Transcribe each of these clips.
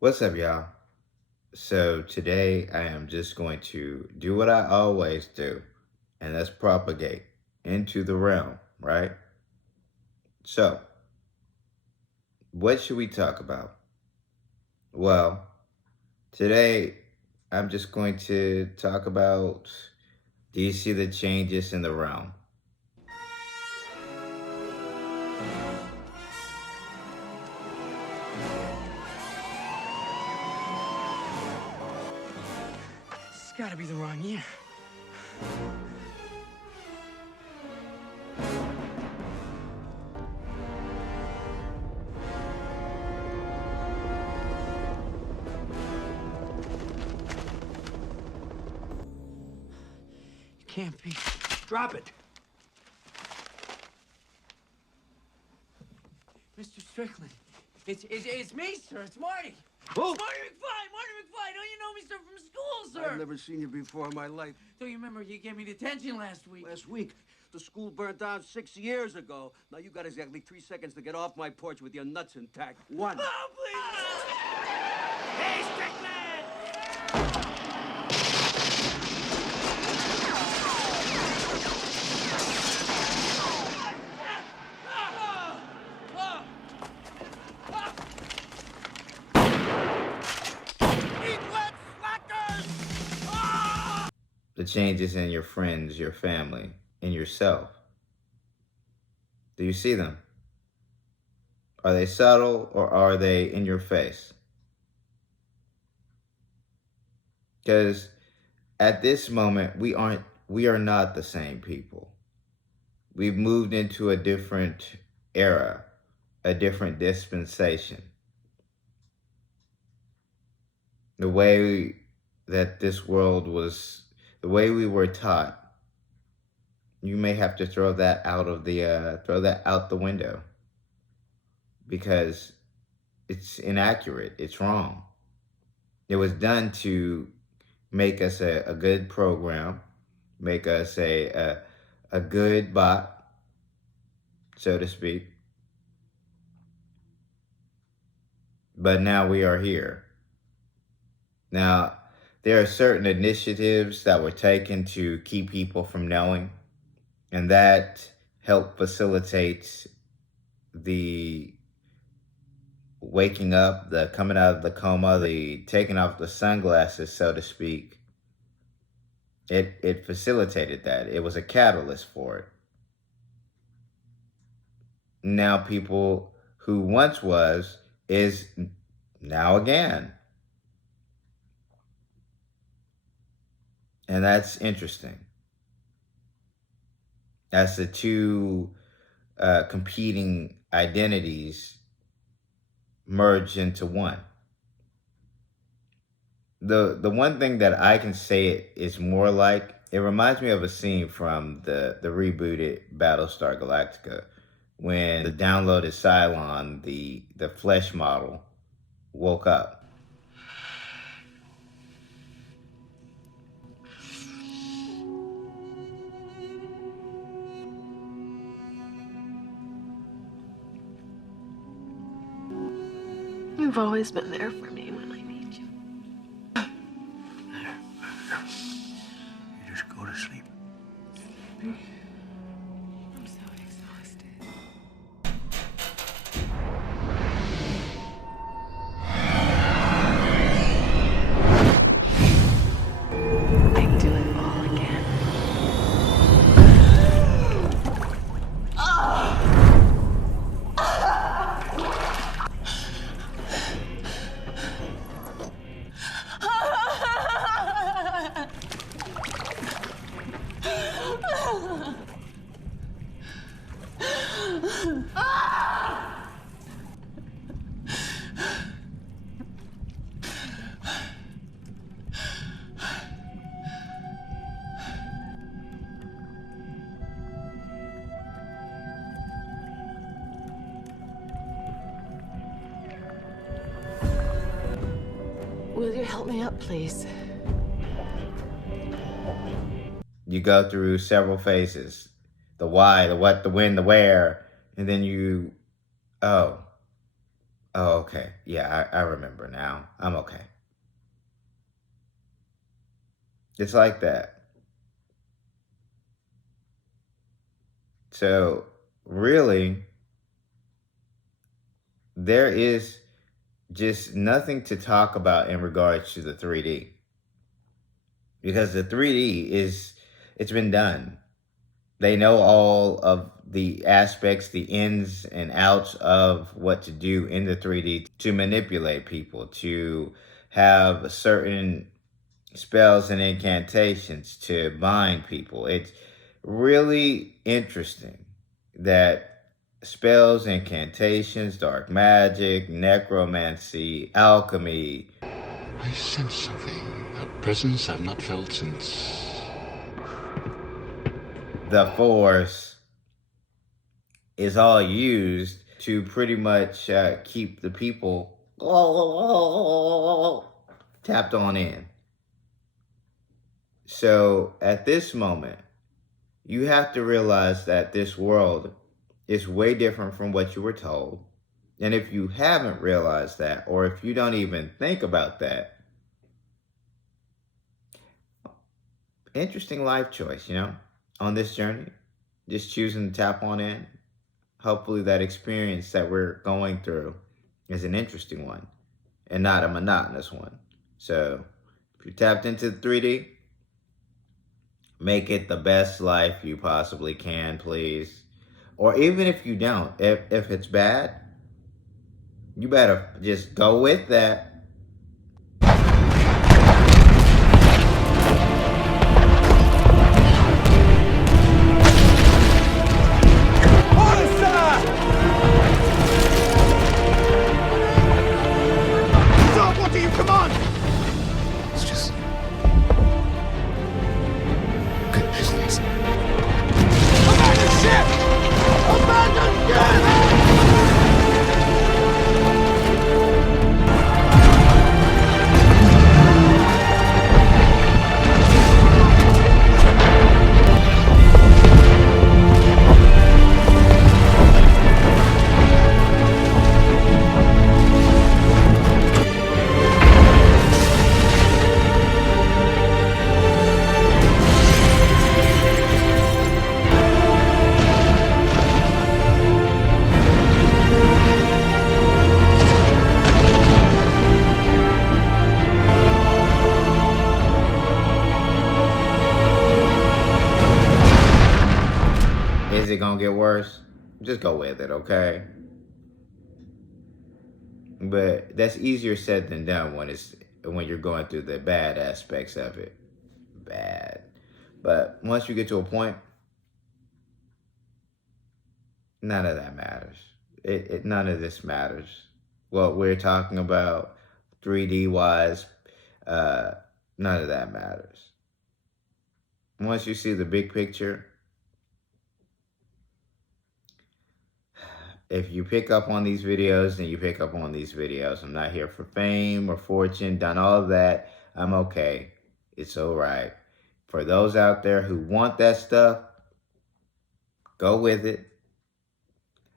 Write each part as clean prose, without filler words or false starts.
What's up, y'all? So today I am just going to do what I always do, and that's propagate into the realm, right? So, what should we talk about? Well, today I'm just going to talk about, do you see the changes in the realm? It's gotta be the wrong year. It can't be. Drop it. Mr. Strickland, it's me, sir. It's Marty. Who? Marty McFly! Marty McFly! Don't you know me, sir, from school, sir? I've never seen you before in my life. Don't you remember you gave me detention last week? Last week, the school burnt down 6 years ago. Now you got exactly 3 seconds to get off my porch with your nuts intact. One. Oh, please! Hey, Strickland! The changes in your friends, your family, in yourself. Do you see them? Are they subtle or are they in your face? Because at this moment, we are not the same people. We've moved into a different era, a different dispensation. The way that this world was, the way we were taught, you may have to throw that out the window, because it's inaccurate. It's wrong. It was done to make us a good program, make us a good bot, so to speak. But now we are here. Now, there are certain initiatives that were taken to keep people from knowing, and that helped facilitate the waking up, the coming out of the coma, the taking off the sunglasses, so to speak. It facilitated that. It was a catalyst for it. Now people who once was is now again. And that's interesting. That's the two competing identities merged into one. The one thing that I can say it is more like, it reminds me of a scene from the rebooted Battlestar Galactica, when the downloaded Cylon, the flesh model, woke up. You've always been there for me when I need you. You just go to sleep. I'm so exhausted. I'd do it all again. Will you help me up, please? You go through several phases: the why, the what, the when, the where, and then oh, Oh, okay. Yeah, I remember now. I'm okay. It's like that. So, really, there is just nothing to talk about in regards to the 3D because the 3D it's been done. They know all of the aspects, the ins and outs of what to do in the 3D to manipulate people, to have certain spells and incantations to bind people. It's really interesting that spells, incantations, dark magic, necromancy, alchemy, I sense something, a presence I've not felt since. the Force is all used to pretty much keep the people tapped on in. So at this moment, you have to realize that this world is way different from what you were told. And if you haven't realized that, or if you don't even think about that, interesting life choice, on this journey, just choosing to tap on in. Hopefully, that experience that we're going through is an interesting one and not a monotonous one. So, if you tapped into the 3D, make it the best life you possibly can, please. Or even if you don't, if it's bad, you better just go with that. Stop! What do you command? It's just good business. Abandon ship! Abandon ship! Is it gonna get worse? Just go with it, okay? But that's easier said than done when you're going through the bad aspects of it. Bad. But once you get to a point, none of that matters. None of this matters. What we're talking about, 3D wise, uh, none of that matters. Once you see the big picture, if you pick up on these videos, then you pick up on these videos. I'm not here for fame or fortune, done all of that. I'm okay. It's all right. For those out there who want that stuff, go with it.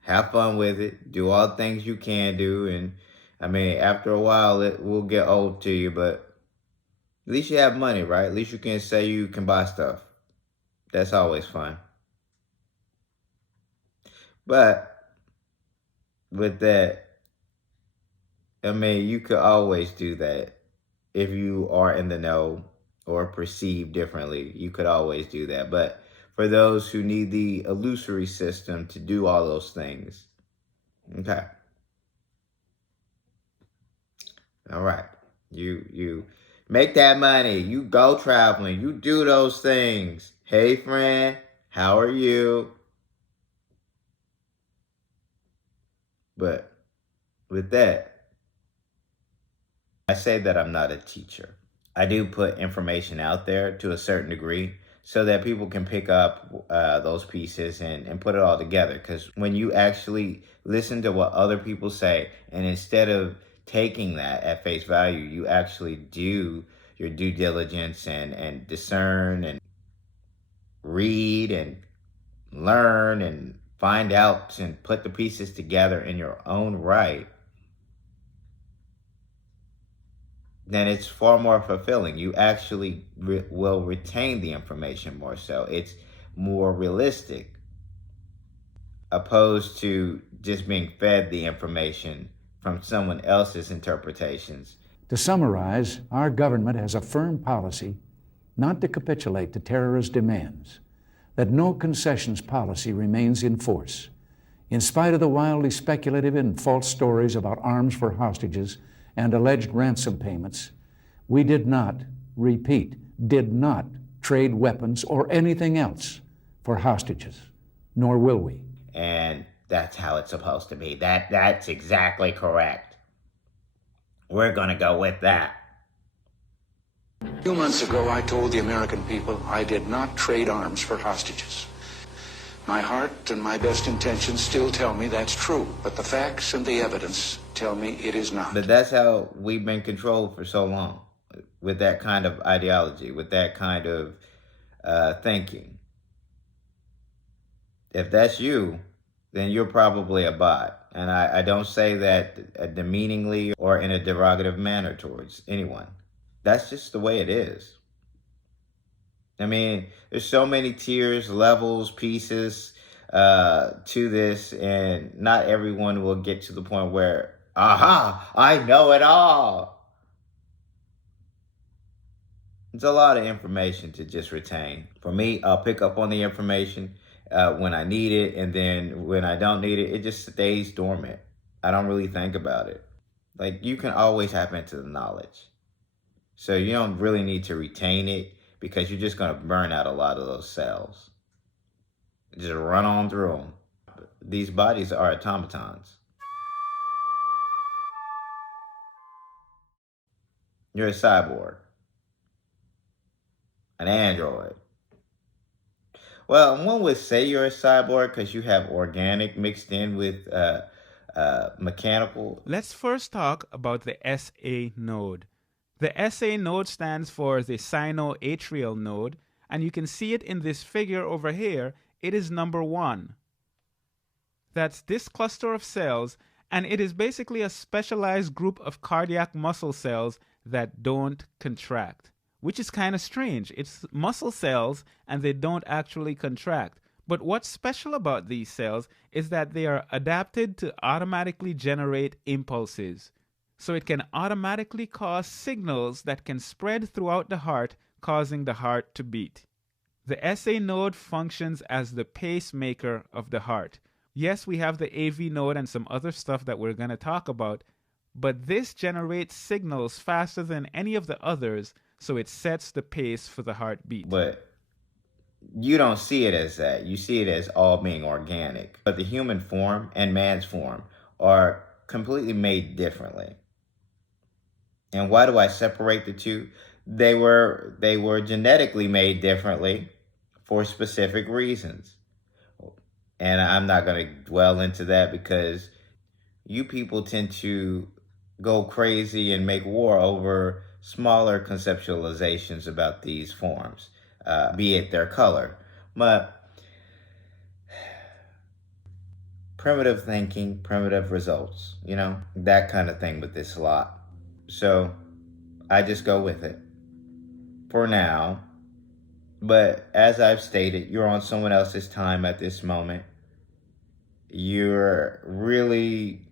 Have fun with it. Do all the things you can do. And I mean, after a while, it will get old to you, but at least you have money, right? At least you can say you can buy stuff. That's always fun. But with that, I mean, you could always do that if you are in the know or perceive differently. You could always do that. But for those who need the illusory system to do all those things, okay. All right. You make that money. You go traveling. You do those things. Hey friend, how are you? But with that, I say that I'm not a teacher. I do put information out there to a certain degree so that people can pick up those pieces and put it all together. Because when you actually listen to what other people say, and instead of taking that at face value, you actually do your due diligence and discern and read and learn and find out and put the pieces together in your own right, then it's far more fulfilling. You actually will retain the information more so. It's more realistic opposed to just being fed the information from someone else's interpretations. To summarize, our government has a firm policy not to capitulate to terrorist demands, that no concessions policy remains in force. In spite of the wildly speculative and false stories about arms for hostages and alleged ransom payments, we did not, repeat, did not trade weapons or anything else for hostages, nor will we. And that's how it's supposed to be. That's exactly correct. We're gonna go with that. A few months ago, I told the American people I did not trade arms for hostages. My heart and my best intentions still tell me that's true, but the facts and the evidence tell me it is not. But that's how we've been controlled for so long, with that kind of ideology, with that kind of thinking. If that's you, then you're probably a bot. And I don't say that demeaningly or in a derogative manner towards anyone. That's just the way it is. I mean, there's so many tiers, levels, pieces to this, and not everyone will get to the point where, aha, I know it all. It's a lot of information to just retain. For me, I'll pick up on the information when I need it, and then when I don't need it, it just stays dormant. I don't really think about it. Like, you can always tap into the knowledge. So you don't really need to retain it, because you're just going to burn out a lot of those cells. Just run on through them. These bodies are automatons. You're a cyborg. An android. Well, one would say you're a cyborg because you have organic mixed in with mechanical. Let's first talk about the SA node. The SA node stands for the sinoatrial node, and you can see it in this figure over here. It is number 1. That's this cluster of cells, and it is basically a specialized group of cardiac muscle cells that don't contract, which is kind of strange. It's muscle cells, and they don't actually contract. But what's special about these cells is that they are adapted to automatically generate impulses. So it can automatically cause signals that can spread throughout the heart, causing the heart to beat. The SA node functions as the pacemaker of the heart. Yes, we have the AV node and some other stuff that we're going to talk about, but this generates signals faster than any of the others, so it sets the pace for the heartbeat. But you don't see it as that. You see it as all being organic. But the human form and man's form are completely made differently. And why do I separate the two? They were genetically made differently for specific reasons. And I'm not going to dwell into that because you people tend to go crazy and make war over smaller conceptualizations about these forms, be it their color. But primitive thinking, primitive results, that kind of thing with this lot. So I just go with it for now. But as I've stated, you're on someone else's time at this moment. You're really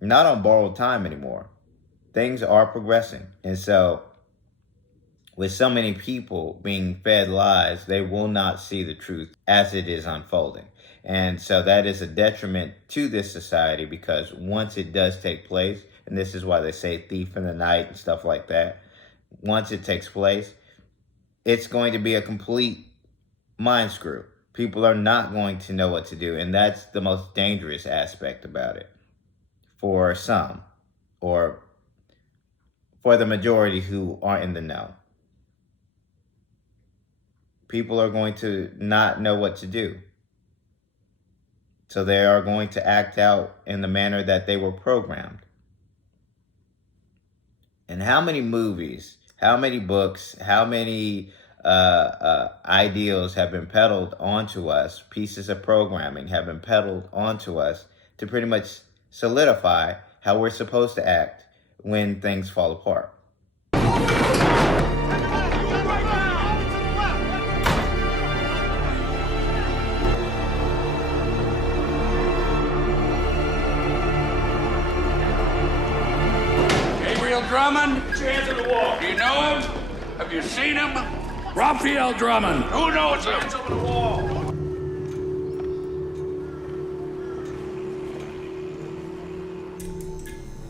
not on borrowed time anymore. Things are progressing. And so with so many people being fed lies, they will not see the truth as it is unfolding. And so that is a detriment to this society, because once it does take place, and this is why they say thief in the night and stuff like that, once it takes place, it's going to be a complete mind screw. People are not going to know what to do, and that's the most dangerous aspect about it for some, or for the majority who aren't in the know. People are going to not know what to do. So they are going to act out in the manner that they were programmed. And how many movies, how many books, how many ideals have been peddled onto us, pieces of programming have been peddled onto us to pretty much solidify how we're supposed to act when things fall apart. Drummond? Put your hands on the wall. Do you know him? Have you seen him? Raphael Drummond. Who knows him? Hands over the wall.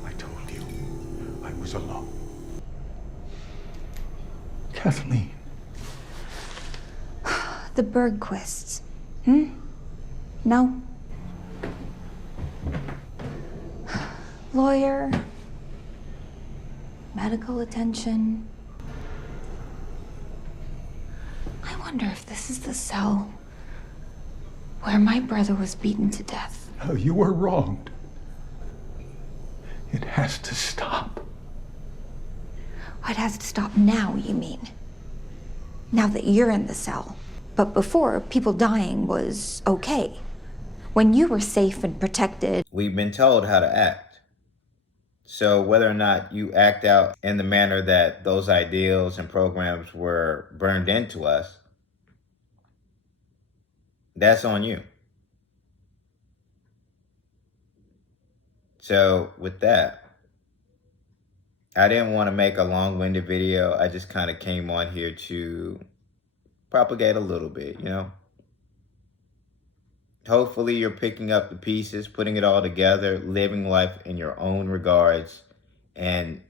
I told you I was alone. Kathleen. The Bergquists. No? Lawyer. Medical attention. I wonder if this is the cell where my brother was beaten to death. No, you were wronged. It has to stop. It has to stop now, you mean? Now that you're in the cell. But before, people dying was okay. When you were safe and protected. We've been told how to act. So whether or not you act out in the manner that those ideals and programs were burned into us, that's on you. So with that, I didn't want to make a long-winded video. I just kind of came on here to propagate a little bit, you know. Hopefully you're picking up the pieces, putting it all together, living life in your own regards, and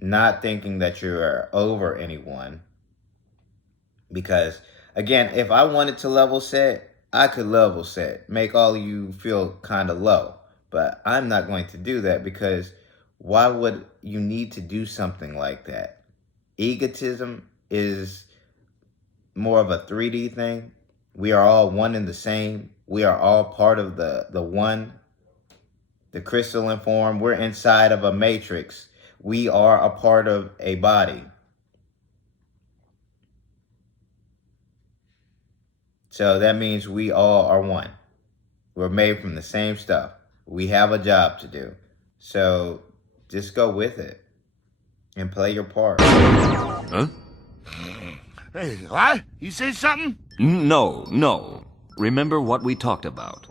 not thinking that you're over anyone. Because, again, if I wanted to level set, I could level set, make all of you feel kind of low. But I'm not going to do that, because why would you need to do something like that? Egotism is more of a 3D thing. We are all one and the same. We are all part of the one, the crystalline form. We're inside of a matrix. We are a part of a body. So that means we all are one. We're made from the same stuff. We have a job to do. So just go with it and play your part. Huh? Hey, what? You say something? No. Remember what we talked about.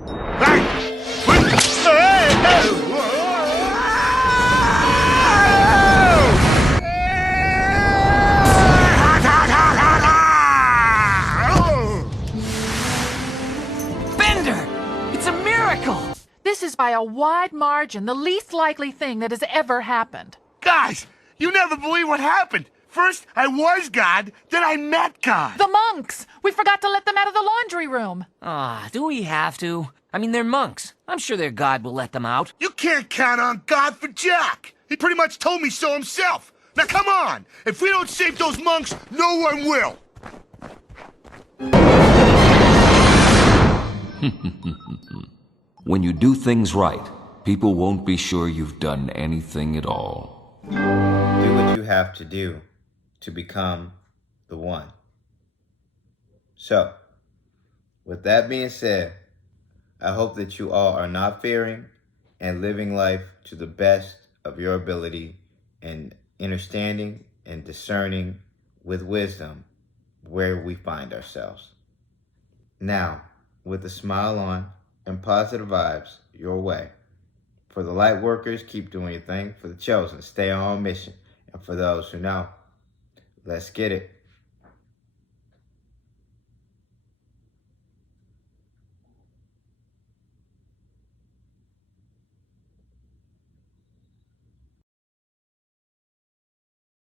Bender! It's a miracle! This is by a wide margin the least likely thing that has ever happened. Guys, you never believe what happened. First, I was God, then I met God. The monks! We forgot to let them out of the laundry room. Do we have to? I mean, they're monks. I'm sure their God will let them out. You can't count on God for jack. He pretty much told me so himself. Now come on. If we don't save those monks, no one will. When you do things right, people won't be sure you've done anything at all. Do what you have to do to become the one. So, with that being said, I hope that you all are not fearing and living life to the best of your ability, and understanding and discerning with wisdom where we find ourselves. Now, with a smile on and positive vibes your way. For the light workers, keep doing your thing. For the chosen, stay on mission. And for those who know, let's get it.